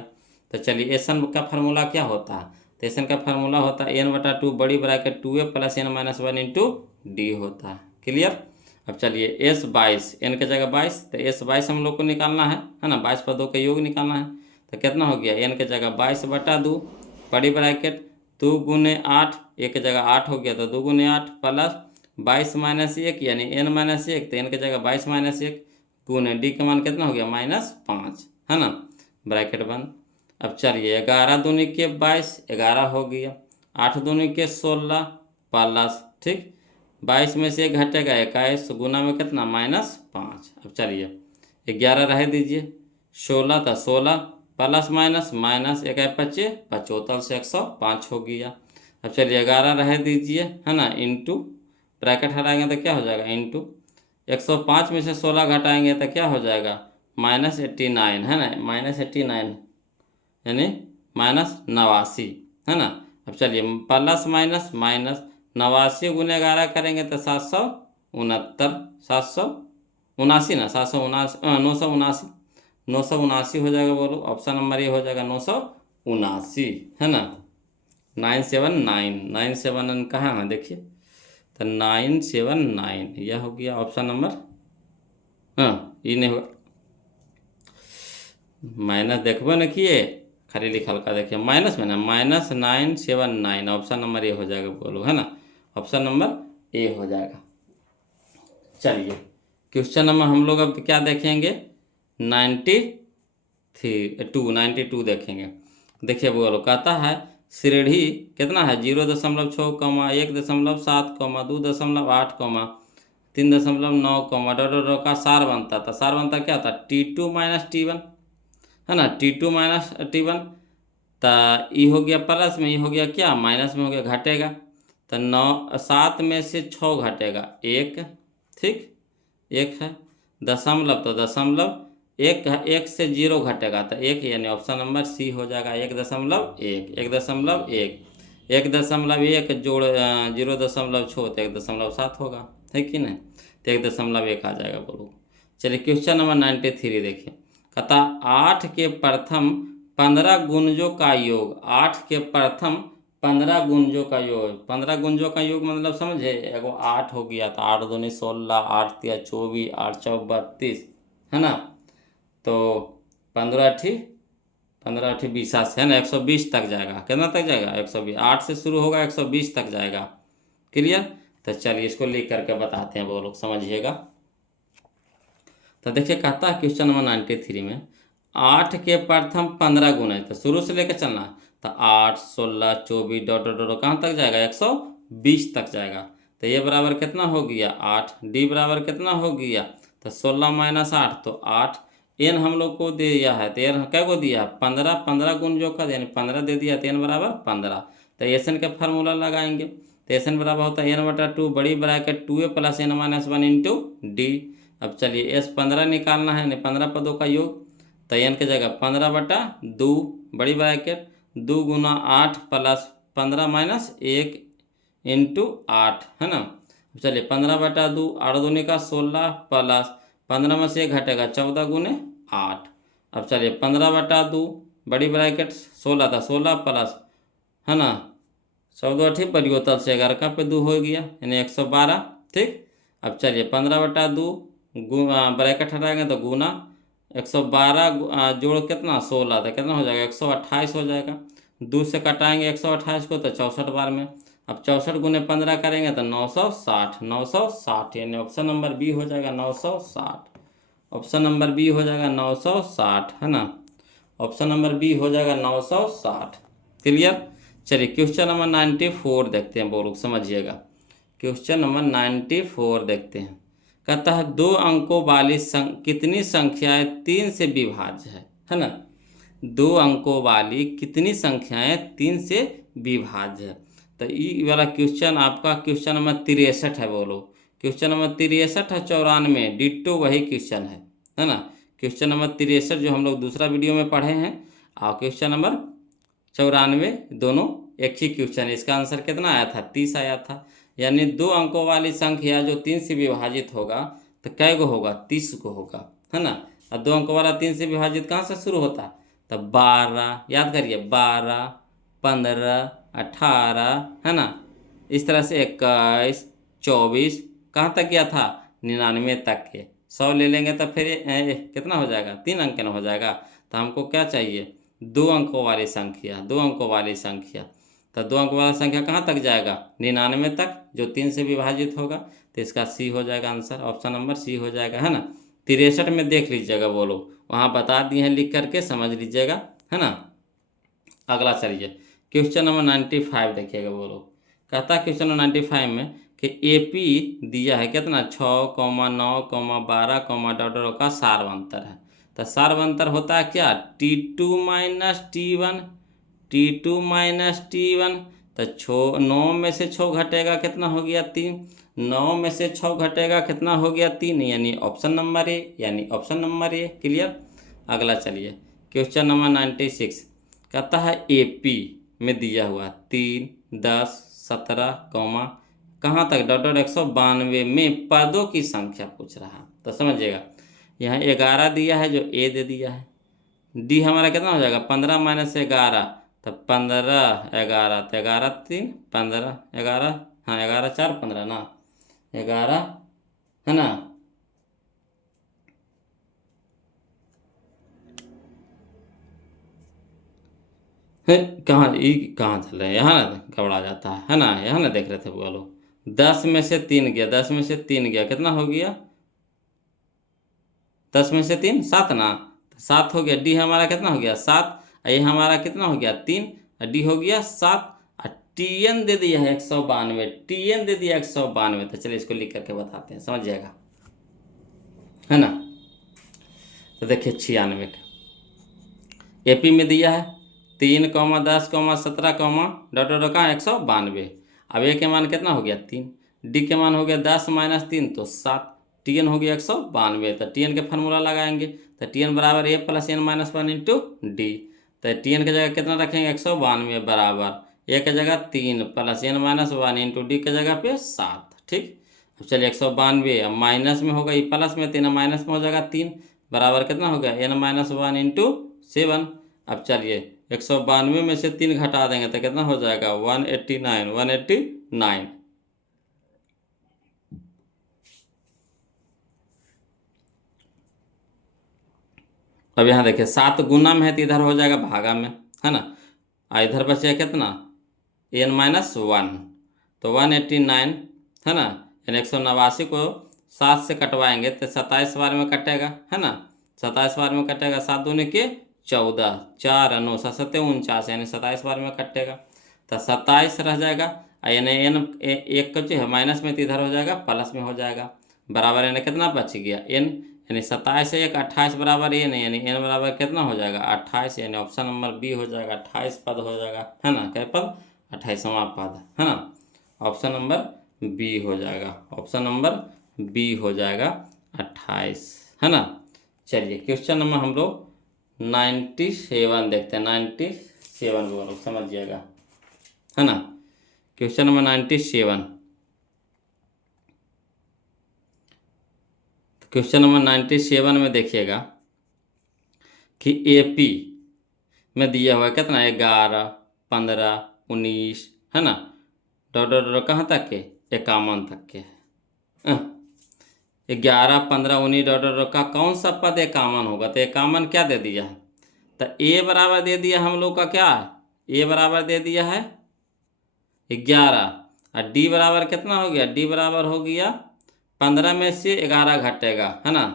तो चलिए एसन का फार्मूला क्या होता है, तो एसन का फार्मूला होता है n/2 बड़ी ब्रैकेट 2a + n - 1 × d होता है। क्लियर? अब चलिए S22 n के जगह 22, तो S22 हम लोग को निकालना है ना, 22 पदों का योग निकालना है, तो कितना हो गया n के जगह 22/2 बड़ी ब्रैकेट 2 × 8, एक के जगह 8 हो गया तो 2 × 8 प्लस 22 - 1 यानी n - 1, तो n के जगह 22 - 1 गुने डी का मान कितना हो गया -5 है ना, ब्रैकेट बंद। अब चलिए 11 दूनी के 22, 11 हो गया, 8 दूनी के 16 प्लस, ठीक 22 में से 1 घटेगा 21, गुना में कितना -5। अब चलिए 11 रह दीजिए, 16 था 16 प्लस माइनस -1 25 75 से 105 हो गया। अब चलिए 11 रह दीजिए है ना, इंटू ब्रैकेट हटाएंगे तो क्या हो जाएगा इंटू 105 में से 16 घटाएंगे तो क्या हो जाएगा -89 है ना, -89 यानी -89 है ना। अब चलिए प्लस माइनस माइनस 89 × 11 करेंगे तो 769, 779 ना 779 979 हो जाएगा। बोलो ऑप्शन नंबर ये हो जाएगा 979 है ना, 979 979 कहाँ है देखिए, तो 979 यह हो गया ऑप्शन नंबर, हाँ ये नहीं होगा, माइनस देखबो न किए खाली लिखल का देखिए माइनस में ना -979 ऑप्शन नंबर ए हो जाएगा। बोलो है ना, ऑप्शन नंबर ए हो जाएगा। चलिए क्वेश्चन नंबर हम लोग अब क्या देखेंगे, 92 देखेंगे। देखिए बोलो, कहता है श्रेणी कितना है 0.6, 1.7, 2.8, 3.9, डॉट का सार बनता था। सार बनता क्या था, T2 माइनस T1, है ना, T2 माइनस T1। तो ये हो गया प्लस में, ये हो गया क्या माइनस में, हो गया घटेगा। तो 7 में से 6 घटेगा 1, ठीक, 1 है। दशमलव, तो दशमलव 1 है, 1 से 0 घटेगा तो 1, यानी ऑप्शन नंबर सी हो जाएगा 1.1, 1.1, 1.1 जोड़ 0.6 तो 1.7 होगा, है कि नहीं, तो 1.1 आ जाएगा बोलो। चलिए क्वेश्चन नंबर 93 देखिए, कहता 8 के प्रथम 15 गुणजों का योग, 8 के प्रथम 15 गुणजों का योग, 15 गुणजों का योग मतलब समझे, एगो 8 हो गया था, 8 दूनी 16, 8 तिया 24, 8 चौक 32, है ना, तो 15 अठी 20 है ना, 120 तक जाएगा। कितना तक जाएगा, 120, 8 से शुरू होगा 120 तक जाएगा। क्लियर, तो चलिए इसको लिख करके बताते हैं वो लोग, समझिएगा। तो देखिए कहता है क्वेश्चन नंबर 93 में 8 के प्रथम 15 गुण है, तो शुरू से लेकर चलना है। तो 8, 16, 24 डॉट डॉट डॉट कहाँ तक जाएगा, 120 तक जाएगा। तो ये बराबर कितना हो गया 8, डी बराबर कितना हो गया, तो 16 माइनस 8, तो 8। एन हम लोग को दे दिया है, तो एन क्या को दिया है 15, 15 गुण जो कर यानी 15 दे दिया, तो एन बराबर 15। तो एन का फार्मूला लगाएंगे, तो एन बराबर होता है n/2 बड़ी bracket 2a plus n-1 into D. अब चलिए एस 15 निकालना है, यानी 15 पदों का योग, तो एन की जगह 15/2 बड़ी ब्रैकेट 2 गुना 8 प्लस 15 माइनस 1 इंटू 8, है ना। चलिए 15/2, 8 दूनी का 16 प्लस 15 में से 1 घटेगा 14 गुने 8। अब चलिए 15/2 बड़ी ब्रैकेट 16 था, 16 प्लस, है ना, 14 ठीक परिवर्तन से 11 का पे 2 हो गया, यानी 112, ठीक। अब चलिए 15/2 ब्रैकेट हटाएंगे तो गुना 112 जोड़ कितना 16, तो कितना हो जाएगा 128 हो जाएगा। 2 से कटाएंगे 128 को तो 64 बार में। अब 64 गुने 15 करेंगे तो 960, 960, यानी ऑप्शन नंबर बी हो जाएगा 960। ऑप्शन नंबर बी हो जाएगा 960, है ना, ऑप्शन नंबर बी हो जाएगा 960। क्लियर। चलिए क्वेश्चन नंबर 94 देखते हैं, बोलो समझिएगा। क्वेश्चन नंबर 94 देखते हैं, कहता है 2 अंकों वाली कितनी संख्याएं 3 से विभाज्य है ना। 2 अंकों वाली कितनी संख्याएं 3 से विभाज्य है। तो ये वाला क्वेश्चन आपका क्वेश्चन नंबर 63 है, बोलो क्वेश्चन नंबर 63 है, 94 डिट्टो वही क्वेश्चन है ना। क्वेश्चन नंबर 63 जो हम लोग दूसरा वीडियो में पढ़े हैं, और क्वेश्चन नंबर 94 दोनों एक ही क्वेश्चन है। इसका आंसर कितना आया था 30 आया था। यानी 2 अंकों वाली संख्या जो 3 से विभाजित होगा तो कै गो होगा 30 को होगा, है ना। और 2 अंकों वाला 3 से विभाजित कहाँ से शुरू होता है, तो 12, याद करिए 12, 15, 18, है ना, इस तरह से 21, 24 कहाँ तक गया था 99 तक के। 100 ले लेंगे तो फिर कितना हो जाएगा 3 अंक ना हो जाएगा। तो हमको क्या चाहिए 2 अंकों वाली संख्या, 2 अंकों वाली संख्या। तो 2 अंक वाला संख्या कहाँ तक जाएगा 99 तक, जो 3 से विभाजित होगा। तो इसका सी हो जाएगा आंसर, ऑप्शन नंबर सी हो जाएगा, है ना। 63 में देख लीजिएगा, बोलो वहाँ बता दिए हैं, लिख करके समझ लीजिएगा, है ना। अगला चलिए क्वेश्चन नंबर 95 देखिएगा, बोलो कहता है क्वेश्चन नंबर 95 में कि AP दिया है कितना 6, 9, 12, डॉट का सार्वंतर है। तो सार्वंतर होता है क्या T2 minus T1, T2 minus T1। तो 9 में से 6 घटेगा कितना हो गया 3, 9 में से 6 घटेगा कितना हो गया 3, यानी ऑप्शन नंबर ए, यानी ऑप्शन नंबर ए। क्लियर। अगला चलिए क्वेश्चन नंबर 96 कहता है AP में दिया हुआ 3, 10, 17, कहाँ तक डॉट 192 में पदों की संख्या पूछ रहा है। तो समझिएगा यहाँ 11 दिया है जो ए दे दिया है। डी हमारा कितना हो जाएगा 15 माइनस 11, तो 15, 11, तो 11 3 15, 11, हाँ 11 4 15 ना 11, है ना। है कहाँ ये कहाँ चल रहे हैं, यहाँ ना घबरा जाता है ना, यहाँ ना देख रहे थे बोलो। 10 में से 3 गया, 10 में से 3 गया कितना हो गया 10 में से 3 7 ना, 7 हो गया। डी हमारा कितना हो गया 7, ये हमारा कितना हो गया 3, डी हो गया 7, और टीएन दे दिया है 192, टीएन दे दिया 192। तो चलिए इसको लिख करके बताते हैं, समझ जाएगा, है ना। तो देखिए 96 का एपी में दिया है 3, 10, 17, डॉट डॉट का 192। अब ए के मान कितना हो गया 3, डी के मान हो गया 10 माइनस 3 तो 7, टीएन हो गया 192। तो टीएन के फार्मूला लगाएंगे, तो टीएन बराबर a plus n minus 1 into d. तो टीएन की जगह कितना रखेंगे 192 बराबर ए की जगह 3 plus n minus 1 into d की जगह पे 7। ठीक, अब चलिए 192 अब माइनस में होगा, ये प्लस में 3 माइनस में हो जाएगा 3 बराबर कितना हो गया एन माइनस 1 इंटू 7। अब चलिए 192 में से 3 घटा देंगे तो कितना हो जाएगा 189। अब यहाँ देखिए 7 गुना में है तो इधर हो जाएगा भागा में, है ना। इधर बचेगा कितना एन माइनस 1, तो 189, है ना। यानी 189 को 7 से कटवाएंगे तो 27 बार में कटेगा, है ना। 27 बार में कटेगा, 7 दूनी के 14, 4 9 7 49, यानी 27 बार में कटेगा। तो 27 रह जाएगा, यानी एन एक का जो है माइनस में तो इधर हो जाएगा प्लस में हो जाएगा, बराबर यानी कितना बच गया एन, यानी 27 से 1 28 बराबर एन, यानी एन बराबर कितना हो जाएगा 28, यानी ऑप्शन नंबर बी हो जाएगा। 28 पद हो जाएगा, है ना। क्या पद 28वां पद, है ना। ऑप्शन नंबर बी हो जाएगा, ऑप्शन नंबर बी हो जाएगा 28, है ना। चलिए क्वेश्चन नंबर हम लोग 97 देखते हैं, 97 बोलो समझिएगा, है ना। क्वेश्चन नंबर 97, क्वेश्चन नंबर 97 में देखिएगा कि एपी में दिया हुआ है कितना 11, 15, 19, है ना। डॉट डॉट डॉट कहाँ तक के 51 तक के है। 11, 15, 19 डॉट डॉट डॉट का कौन सा पद 51 होगा, तो 51 क्या दे दिया है, तो ए बराबर दे दिया हम लोग का क्या, ए बराबर दे दिया है 11, और डी बराबर कितना हो गया, डी बराबर हो गया 15 में से 11 घटेगा, है ना।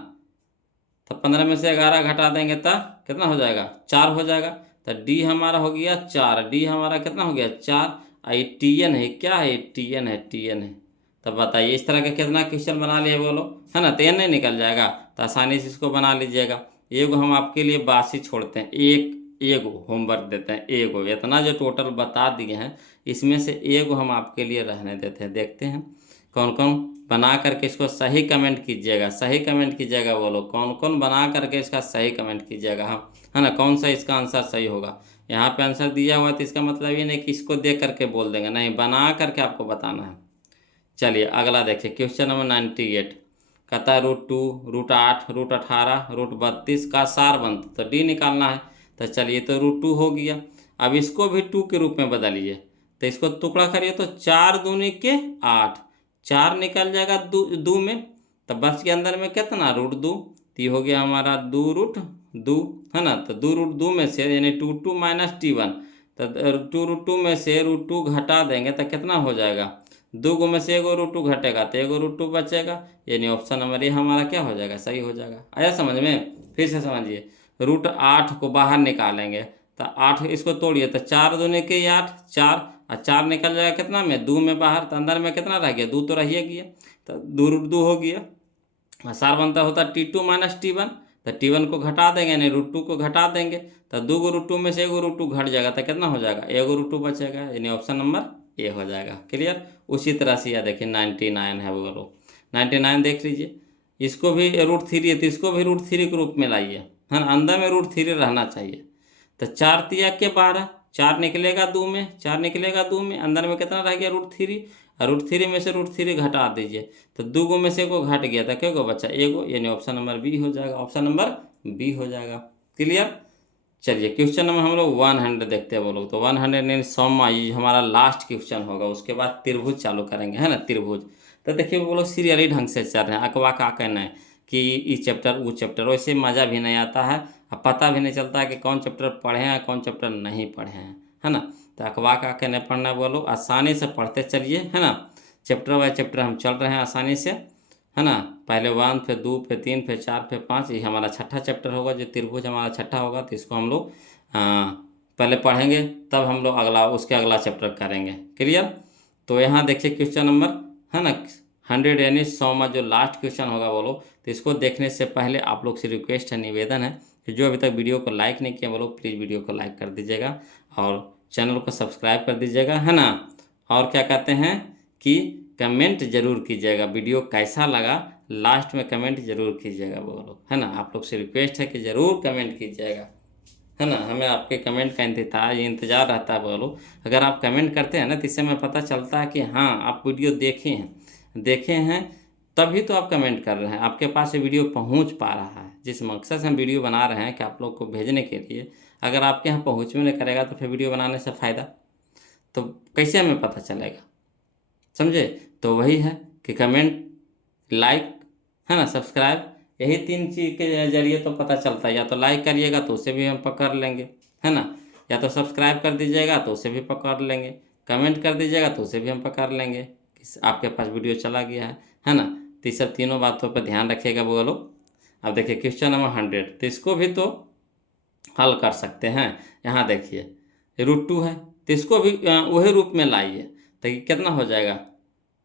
तो 15 में से 11 घटा देंगे तो कितना हो जाएगा 4 हो जाएगा। तो डी हमारा हो गया 4, डी हमारा कितना हो गया 4, आई टीएन है, क्या है टीएन है, टीएन है। तो बताइए इस तरह का कितना क्वेश्चन बना लिए बोलो, है ना। तो एन नहीं निकल जाएगा, तो आसानी से इसको बना लीजिएगा। एगो हम आपके लिए बासी छोड़ते हैं, एगो होमवर्क देते हैं, एगो इतना जो टोटल बता दिए हैं इसमें से एगो हम आपके लिए रहने देते हैं। देखते हैं कौन कौन बना करके इसको सही कमेंट कीजिएगा, सही कमेंट कीजिएगा, बोलो कौन कौन बना करके इसका सही कमेंट कीजिएगा, हम, है ना। कौन सा इसका आंसर सही होगा, यहाँ पे आंसर दिया हुआ है तो इसका मतलब ये नहीं कि इसको देख करके बोल देंगे, नहीं, बना करके आपको बताना है। चलिए अगला देखिए क्वेश्चन नंबर 98, कहता है √2, √8, √18, √32 का सार बनता, तो डी निकालना है। तो चलिए तो √2 हो गया, अब इसको भी 2 के रूप में बदलिए, तो इसको टुकड़ा करिए तो 4 दूनी के 8, 4 निकल जाएगा 2 में, तो बच के अंदर में कितना √2, तो ये हो गया हमारा 2√2, है ना। तो 2√2 में से यानी 2 माइनस T1, तो 2√2 में से √2 घटा देंगे तो कितना हो जाएगा 2 में से एगो √2 घटेगा तो एगो √2 बचेगा, यानी ऑप्शन नंबर ए हमारा क्या हो जाएगा सही हो जाएगा। आया समझ में, फिर से समझिए, √8 को बाहर निकालेंगे तो 8 इसको तोड़िए तो 4 दूनी के 8, 4 और 4 निकल जाएगा कितना में 2 में बाहर, तो अंदर में कितना रह गया 2 तो रह गया, तो 2√2 हो गया। सार बनता होता T2 माइनस T1, तो T1 को घटा देंगे यानी √2 को घटा देंगे तो 2 √2 में से एगो √2 घट जाएगा तो कितना हो जाएगा एगो √2 बचेगा, यानी ऑप्शन नंबर ए हो जाएगा। क्लियर। उसी तरह से यह देखिए 99 है वो लोग, 99 देख लीजिए, इसको भी √3 है तो इसको भी √3 के रूप में लाइए, है ना। अंदर में √3 रहना चाहिए, तो 4 तिया के 12, 4 निकलेगा 2 में, 4 निकलेगा 2 में, अंदर में कितना रह गया √3, और √3 में से √3 घटा दीजिए तो 2 में से एगो घट गया था, क्या को बचा एगो, यानी ऑप्शन नंबर बी हो जाएगा, ऑप्शन नंबर बी हो जाएगा। क्लियर। चलिए क्वेश्चन नंबर हम लोग 100 देखते हैं वो लोग, तो 100 यानी 100 ये हमारा लास्ट क्वेश्चन होगा, उसके बाद त्रिभुज चालू करेंगे, है ना, त्रिभुज। तो देखिए वो लोग सीरियली ढंग से चल रहे हैं, अकवा का कहना है कि ई चैप्टर वो चैप्टर, वैसे मज़ा भी नहीं आता है, अब पता भी नहीं चलता है कि कौन चैप्टर पढ़े हैं कौन चैप्टर नहीं पढ़े हैं, है ना। तो अकवा का कहने पढ़ना, वो लोग आसानी से पढ़ते चलिए, है ना। चैप्टर बाय चैप्टर हम चल रहे हैं आसानी से, है ना। पहले 1, फिर 2, फिर 3, फिर 4, फिर 5, ये हमारा छठा चैप्टर होगा। जो त्रिभुज हमारा छठा होगा तो इसको हम लोग पहले पढ़ेंगे, तब हम लोग उसके अगला चैप्टर करेंगे। क्लियर। तो यहाँ देखिए क्वेश्चन नंबर, है ना, 100 यानी 100 में जो लास्ट क्वेश्चन होगा बोलो, तो इसको देखने से पहले आप लोग से रिक्वेस्ट है, निवेदन है कि जो अभी तक वीडियो को लाइक नहीं किया बोलो, प्लीज़ वीडियो को लाइक कर दीजिएगा और चैनल को सब्सक्राइब कर दीजिएगा, है ना। और क्या कहते हैं कि कमेंट जरूर कीजिएगा, वीडियो कैसा लगा लास्ट में कमेंट जरूर कीजिएगा बोलो, है ना। आप लोग से रिक्वेस्ट है कि ज़रूर कमेंट कीजिएगा, है ना। हमें आपके कमेंट का इंतज़ार रहता है बोलो। अगर आप कमेंट करते हैं ना तो इससे हमें पता चलता है कि हाँ आप वीडियो देखे हैं तभी तो आप कमेंट कर रहे हैं, आपके पास ये वीडियो पहुंच पा रहा है। जिस मकसद से हम वीडियो बना रहे हैं कि आप लोग को भेजने के लिए, अगर आपके यहाँ पहुँचवे नहीं करेगा तो फिर वीडियो बनाने से फ़ायदा तो कैसे हमें पता चलेगा, समझे। तो वही है कि कमेंट, लाइक, है ना, सब्सक्राइब, यही 3 चीज़ के जरिए तो पता चलता है। या तो लाइक करिएगा तो उसे भी हम पकड़ लेंगे, है ना, या तो सब्सक्राइब कर दीजिएगा तो उसे भी पकड़ लेंगे, कमेंट कर दीजिएगा तो उसे भी हम पकड़ लेंगे कि आपके पास वीडियो चला गया है ना। तो ये सब तीनों बातों पर ध्यान रखिएगा बोलो। अब देखिए क्वेश्चन नंबर 100, तो इसको भी तो हल कर सकते हैं। यहाँ देखिए √2 है, तो इसको भी वही रूप में लाइए, तो ये कितना हो जाएगा,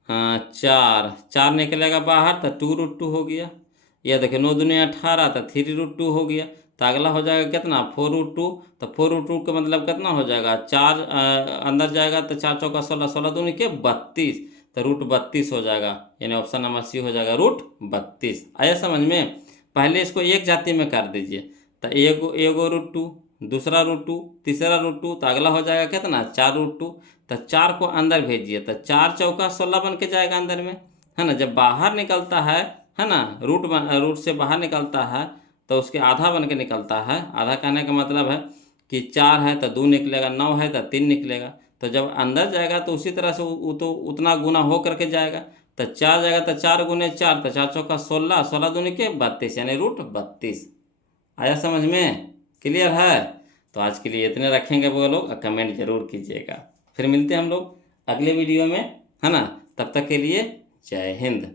4 निकलेगा बाहर तो 2√2 हो गया। यह देखिए 9 दूनी 18 तो 3√2 हो गया। तो अगला हो जाएगा कितना, 4√2। तो 4√2 का मतलब कितना हो जाएगा, 4 अंदर जाएगा तो 4 चौका 16, 16 दूनी के 32, तो √32 हो जाएगा। यानी ऑप्शन नंबर सी हो जाएगा √32। आया समझ में। पहले इसको एक जाति में कर दीजिए, तो एगो √2, दूसरा √2, तीसरा √2, तो अगला हो जाएगा कितना, 4√2। तो 4 को अंदर भेजिए तो 4 चौका 16 बन के जाएगा अंदर में, है ना। जब बाहर निकलता है ना, रूट से बाहर निकलता है तो उसके आधा बन के निकलता है। आधा कहने का मतलब है कि 4 है तो 2 निकलेगा, 9 है तो 3 निकलेगा। तो जब अंदर जाएगा तो उसी तरह से तो उतना गुना हो करके जाएगा। तो 4 जाएगा तो 4 गुने 4, तो 4 चौका 16, 16 दूनी के 32 यानी √32। आया समझ में, क्लियर है। तो आज के लिए इतने रखेंगे वो लोग, कमेंट जरूर कीजिएगा। फिर मिलते हैं हम लोग अगले वीडियो में, है ना। तब तक के लिए जय हिंद।